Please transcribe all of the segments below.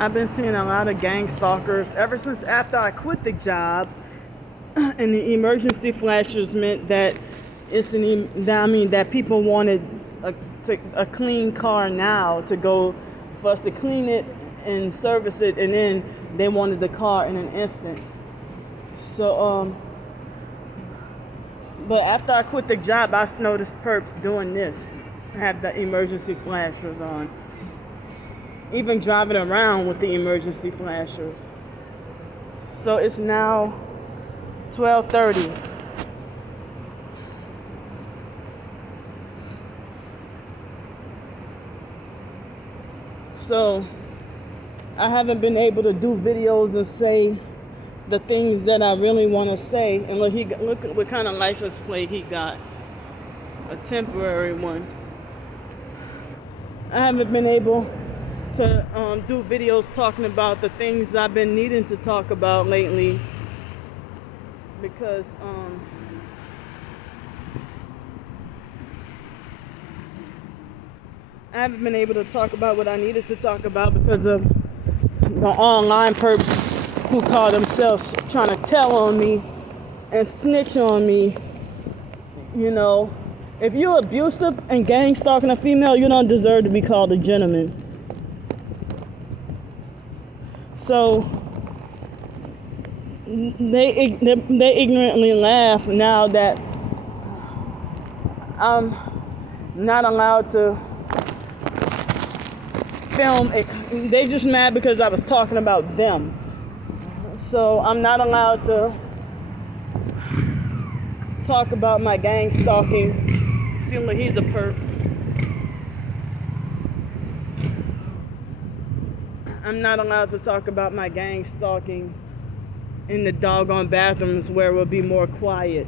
I've been seeing a lot of gang stalkers ever since after I quit the job, and the emergency flashers meant that that people wanted a clean car now to go for us to clean it and service it, and then they wanted the car in an instant. So but after I quit the job, I noticed perps doing this. Have the emergency flashers on. Even driving around with the emergency flashers. So it's now 12:30. So I haven't been able to do videos and say the things that I really want to say. And look at what kind of license plate he got. A temporary one. I haven't been able to do videos talking about the things I've been needing to talk about lately, because I haven't been able to talk about what I needed to talk about because of the online perps who call themselves trying to tell on me and snitch on me. You know, if you're abusive and gang stalking a female, you don't deserve to be called a gentleman. So they ignorantly laugh now that I'm not allowed to film it. They just mad because I was talking about them. So I'm not allowed to talk about my gang stalking. See, look, he's a perp. I'm not allowed to talk about my gang stalking in the doggone bathrooms where it will be more quiet.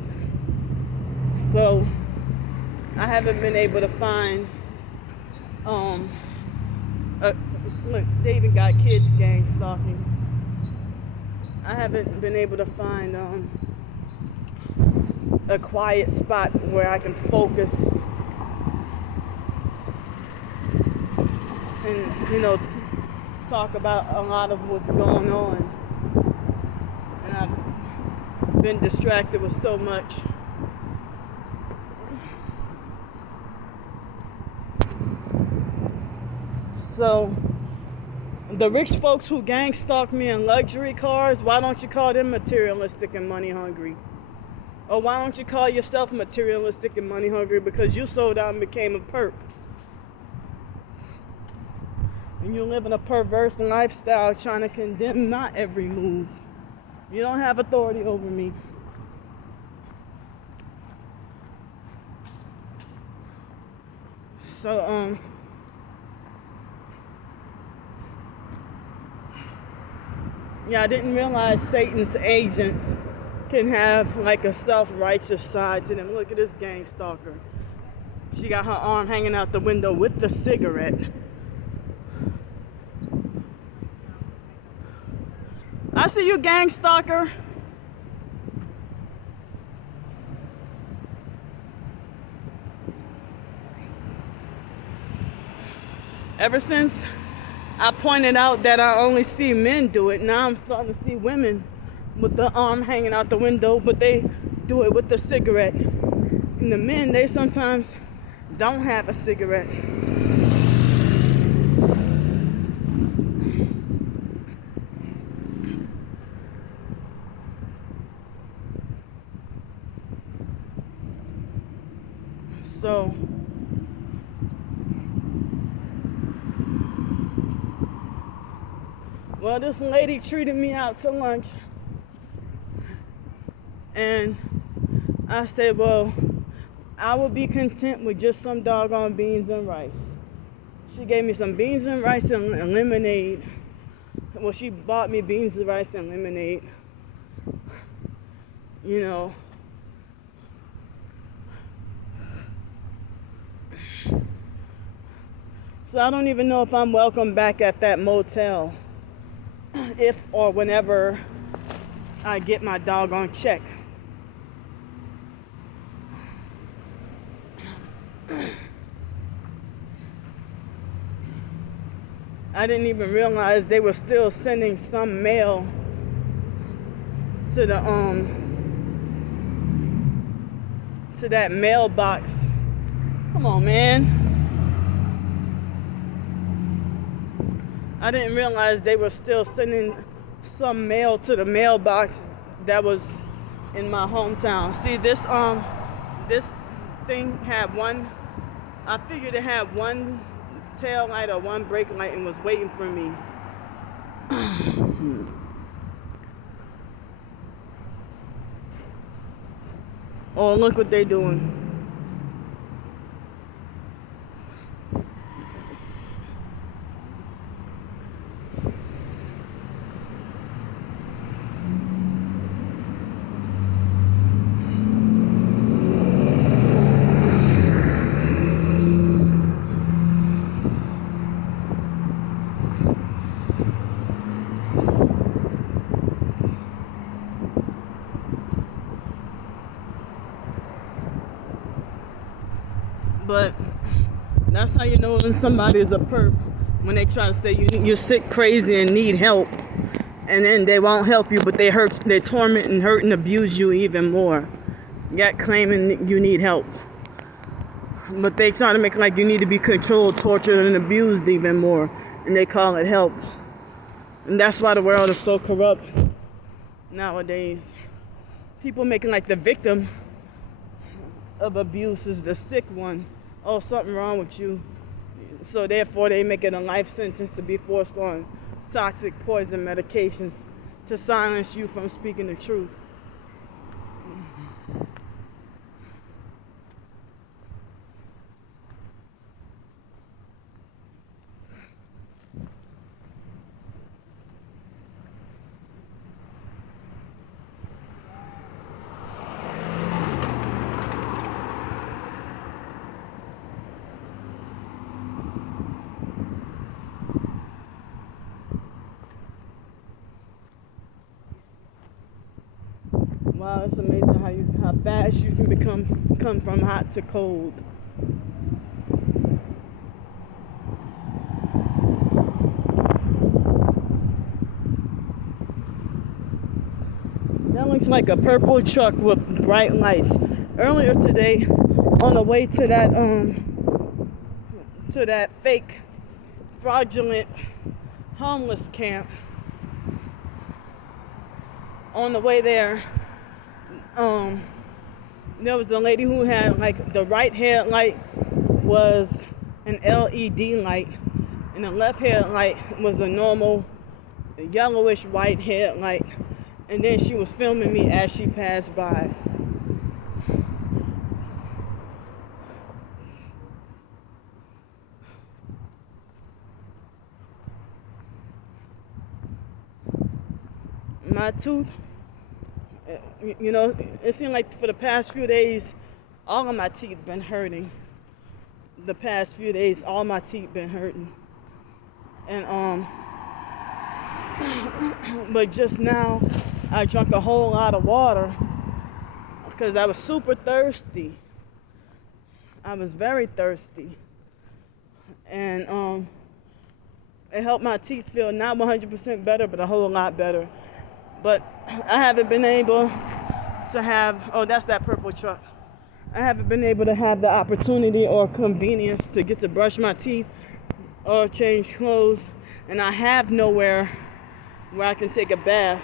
So I haven't been able to find look, they even got kids gang stalking. I haven't been able to find a quiet spot where I can focus and, you know, talk about a lot of what's going on. And I've been distracted with so much. So the rich folks who gang stalk me in luxury cars, why don't you call them materialistic and money hungry? Or why don't you call yourself materialistic and money hungry because you sold out and became a perp? And you live in a perverse lifestyle trying to condemn my every move. You don't have authority over me. So, yeah, I didn't realize Satan's agents can have like a self-righteous side to them. Look at this gang stalker. She got her arm hanging out the window with the cigarette. I see you, gang stalker. Ever since I pointed out that I only see men do it, now I'm starting to see women with the arm hanging out the window, but they do it with the cigarette. And the men, they sometimes don't have a cigarette. So well, this lady treated me out to lunch, and I said, well, I would be content with just some doggone beans and rice. She gave me some beans and rice and lemonade. Well, she bought me beans and rice and lemonade. You know, so I don't even know if I'm welcome back at that motel if or whenever I get my doggone check. I didn't even realize they were still sending some mail to the to that mailbox. Come on, man. I didn't realize they were still sending some mail to the mailbox that was in my hometown. See, this thing had one, I figured it had one tail light or one brake light and was waiting for me. Oh, look what they're doing. But that's how you know when somebody is a perp, when they try to say you're sick, crazy, and need help, and then they won't help you, but they torment and hurt and abuse you even more, yet claiming you need help. But they try to make it like you need to be controlled, tortured, and abused even more, and they call it help. And that's why the world is so corrupt nowadays. People making like the victim of abuse is the sick one. Oh, something wrong with you. So therefore they make it a life sentence to be forced on toxic poison medications to silence you from speaking the truth. Wow, it's amazing how fast you can come from hot to cold. That looks like a purple truck with bright lights. Earlier today, on the way to that fake, fraudulent homeless camp, on the way there, there was a lady who had like the right headlight was an LED light and the left headlight was a normal yellowish white headlight, and then she was filming me as she passed by. My tooth, you know, it seemed like for the past few days, all of my teeth been hurting. The past few days, all my teeth been hurting. And but just now, I drank a whole lot of water because I was super thirsty. I was very thirsty. And it helped my teeth feel not 100% better, but a whole lot better. But I haven't been able to have, oh, that's that purple truck. I haven't been able to have the opportunity or convenience to get to brush my teeth or change clothes. And I have nowhere where I can take a bath.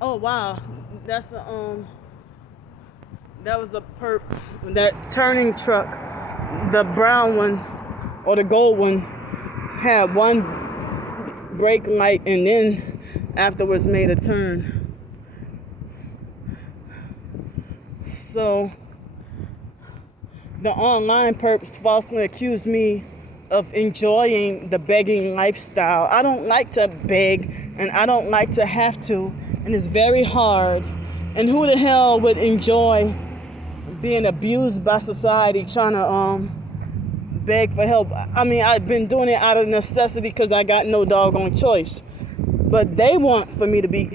Oh, wow. That's a, that was a perp, that turning truck, the brown one or the gold one had one brake light and then afterwards made a turn. So the online perps falsely accused me of enjoying the begging lifestyle. I don't like to beg and I don't like to have to, and it's very hard. And who the hell would enjoy being abused by society, trying to beg for help? I mean, I've been doing it out of necessity because I got no doggone choice. But they want for me to be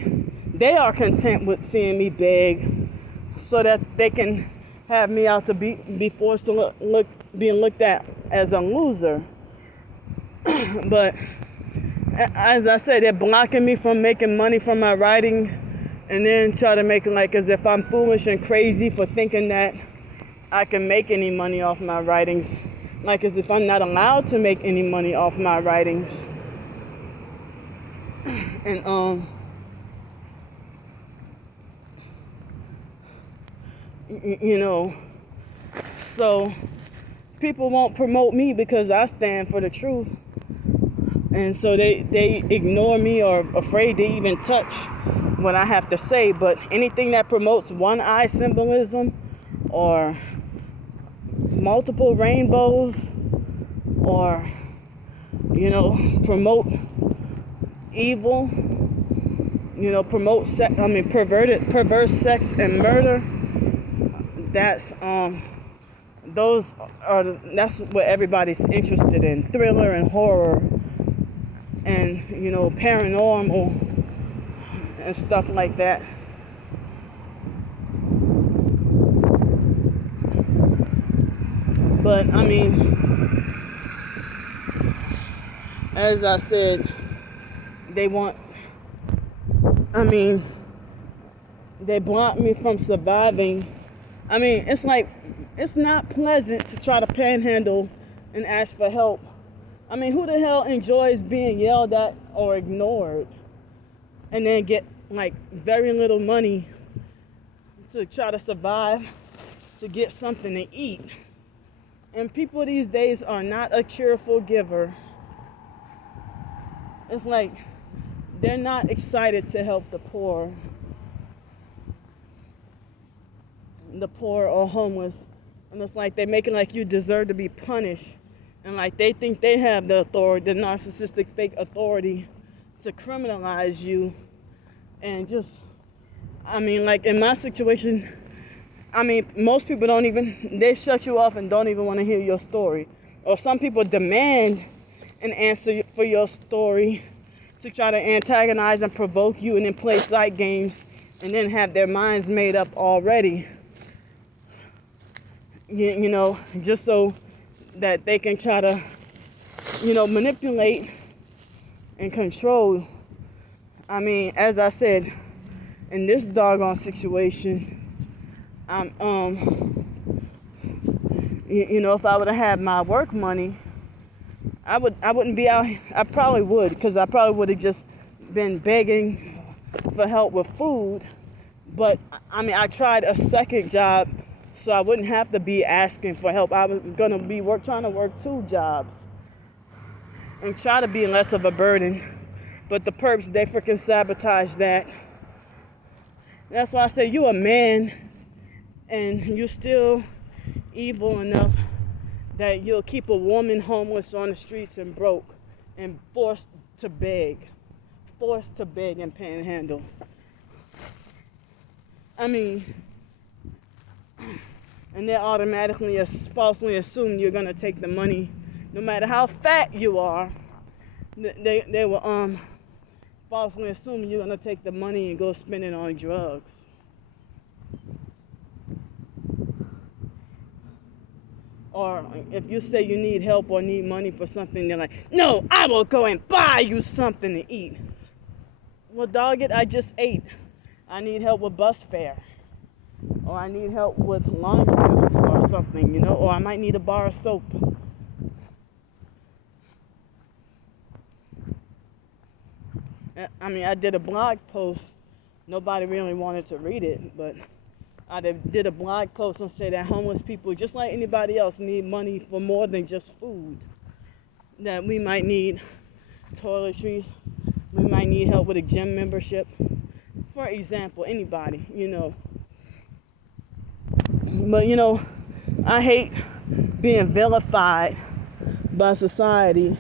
they are content with seeing me beg so that they can have me out to be forced to being looked at as a loser. But as I said, they're blocking me from making money from my writing, and then try to make it like as if I'm foolish and crazy for thinking that I can make any money off my writings, like as if I'm not allowed to make any money off my writings. And you know, so people won't promote me because I stand for the truth. And so they ignore me or are afraid to even touch what I have to say. But anything that promotes one eye symbolism or multiple rainbows or, promote evil, promote perverse sex and murder, that's what everybody's interested in. Thriller and horror and paranormal and stuff like that. But I mean, as I said, they block me from surviving. I mean, it's like, it's not pleasant to try to panhandle and ask for help. I mean, who the hell enjoys being yelled at or ignored and then get like very little money to try to survive, to get something to eat? And people these days are not a cheerful giver. It's like they're not excited to help the poor or homeless. And it's like they make it like you deserve to be punished. And like they think they have the authority, the narcissistic fake authority to criminalize you. And just, like in my situation, most people they shut you off and don't even want to hear your story. Or some people demand an answer for your story to try to antagonize and provoke you and then play psych games and then have their minds made up already. Just so that they can try to, manipulate and control. As I said, in this doggone situation, if I would have had my work money, I wouldn't be out. I probably would, because I probably would have just been begging for help with food. But I tried a second job so I wouldn't have to be asking for help. I was gonna be trying to work 2 jobs and try to be less of a burden. But the perps, they freaking sabotage that. That's why I say you a man and you're still evil enough that you'll keep a woman homeless on the streets and broke and forced to beg and panhandle. And they automatically falsely assume you're gonna take the money, no matter how fat you are. They will falsely assume you're gonna take the money and go spend it on drugs. Or if you say you need help or need money for something, they're like, no, I will go and buy you something to eat. Well, dog it, I just ate. I need help with bus fare. Or I need help with laundry or something, or I might need a bar of soap. I did a blog post. Nobody really wanted to read it, but I did a blog post and said that homeless people, just like anybody else, need money for more than just food. That we might need toiletries. We might need help with a gym membership. For example, anybody, But, I hate being vilified by society,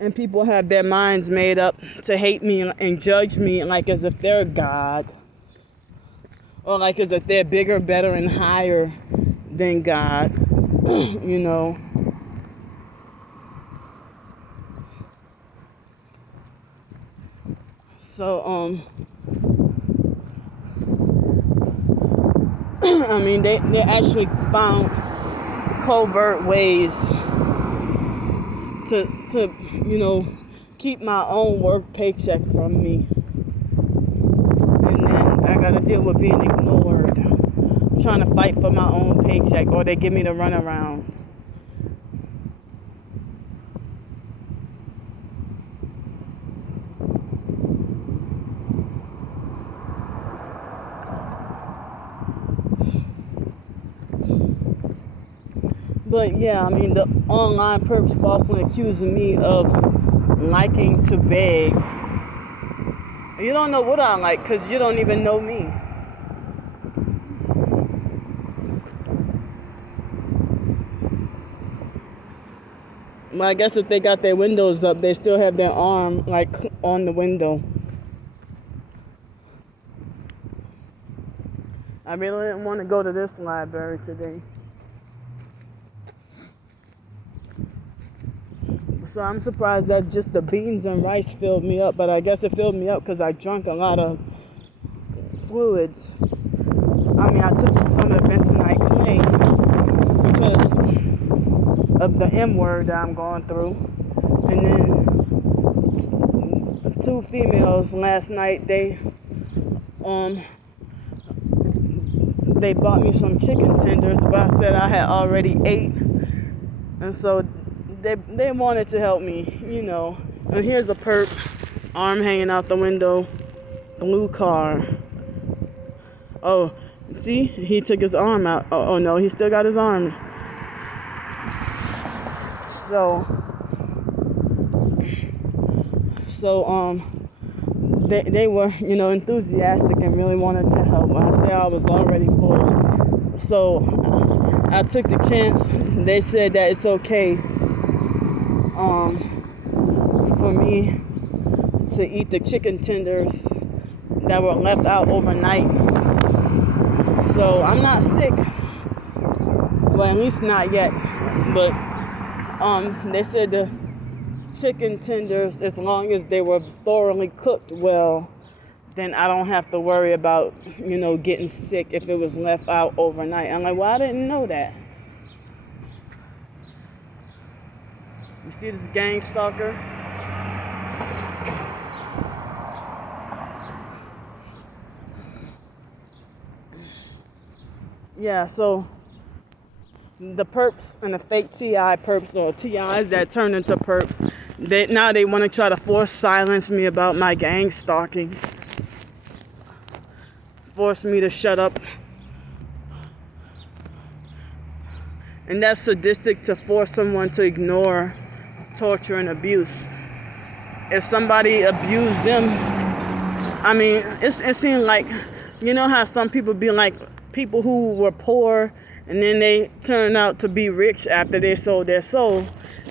and people have their minds made up to hate me and judge me like as if they're God, or like as if they're bigger, better, and higher than God, So, I mean, they actually found covert ways to keep my own work paycheck from me. And then I gotta deal with being ignored. I'm trying to fight for my own paycheck, or they give me the runaround. But yeah, I mean, the online perps falsely accusing me of liking to beg. You don't know what I like because you don't even know me. Well, I guess if they got their windows up, they still have their arm like on the window. I really didn't want to go to this library today. So I'm surprised that just the beans and rice filled me up, but I guess it filled me up because I drank a lot of fluids. I mean, I took some of the bentonite clay because of the M word that I'm going through. And then 2 females last night, they bought me some chicken tenders, but I said I had already ate. And so they wanted to help me, And here's a perp, arm hanging out the window, blue car. Oh, see, he took his arm out. Oh no, he still got his arm. So they were, enthusiastic and really wanted to help. I said I was already full. So I took the chance. They said that it's okay for me to eat the chicken tenders that were left out overnight. So I'm not sick. Well, at least not yet. But they said the chicken tenders, as long as they were thoroughly cooked well, then I don't have to worry about, getting sick if it was left out overnight. I'm like, well, I didn't know that. You see this gang stalker? Yeah, so the perps and the fake TI perps, or TIs that turn into perps, now they want to try to silence me about my gang stalking. Force me to shut up. And that's sadistic, to force someone to ignore torture and abuse. If somebody abused them, I mean, it seemed like, how some people be like, people who were poor and then they turn out to be rich after they sold their soul.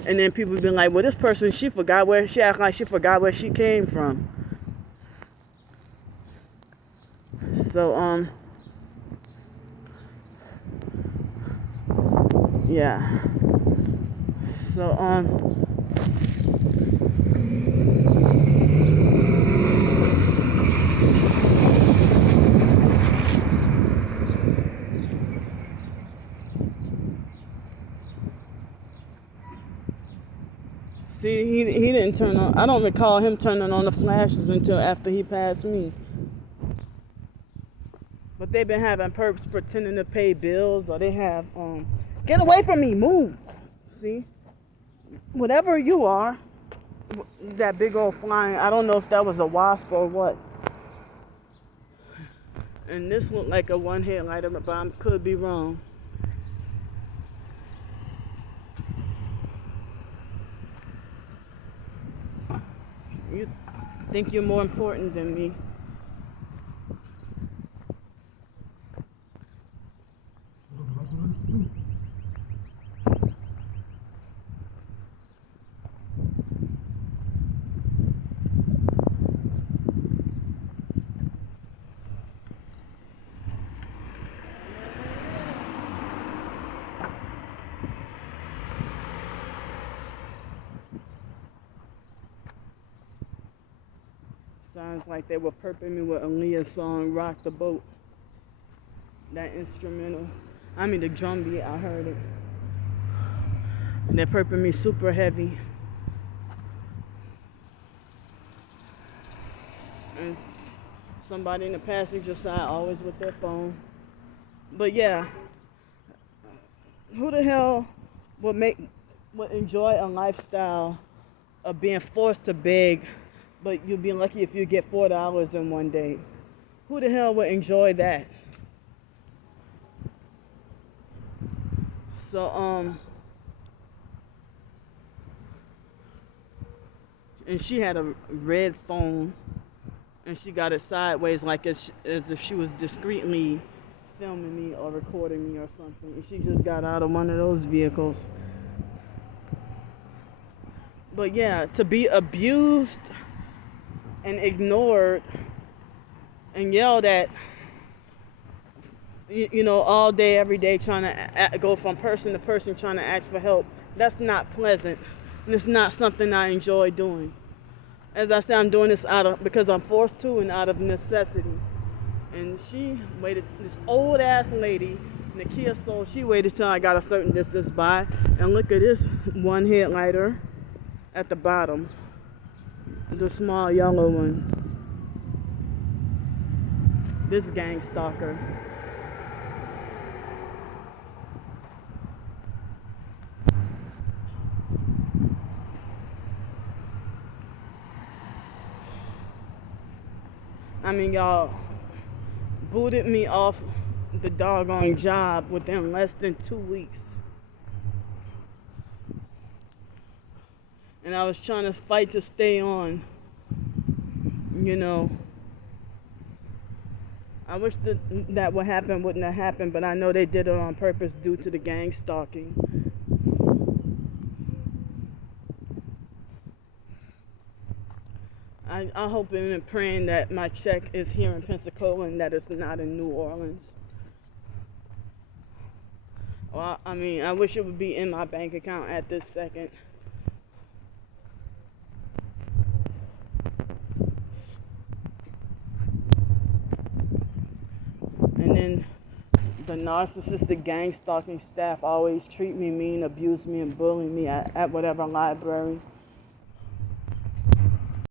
And then people be like, well, this person, she act like she forgot where she came from. So, yeah. So, see, he didn't turn on. I don't recall him turning on the flashes until after he passed me. But they've been having perps pretending to pay bills, or they have, get away from me, move. See? Whatever you are, that big old flying, I don't know if that was a wasp or what. And this looked like a one headlight, but I could be wrong. You think you're more important than me. Sounds like they were perping me with Aaliyah's song, Rock the Boat. that instrumental. I mean the drum beat, I heard it. And they're perping me super heavy. And somebody in the passenger side always with their phone. But yeah, who the hell would enjoy a lifestyle of being forced to beg, but you'll be lucky if you get $4 in one day? Who the hell would enjoy that? So and she had a red phone, and she got it sideways like as if she was discreetly filming me or recording me or something. And she just got out of one of those vehicles. But yeah, to be abused and ignored and yelled at, all day, every day, trying to go from person to person, trying to ask for help, that's not pleasant. And it's not something I enjoy doing. As I say, I'm doing this because I'm forced to and out of necessity. And she waited, this old ass lady in the Kia Soul, she waited till I got a certain distance by. And look at this one headlighter at the bottom, the small yellow one. This gang stalker. I mean, y'all booted me off the doggone job within less than 2 weeks. And I was trying to fight to stay on, I wish that what happened wouldn't have happened, but I know they did it on purpose due to the gang stalking. I'm hoping and praying that my check is here in Pensacola and that it's not in New Orleans. Well, I mean, I wish it would be in my bank account at this second. And then the narcissistic gang stalking staff always treat me mean, abuse me, and bully me at whatever library.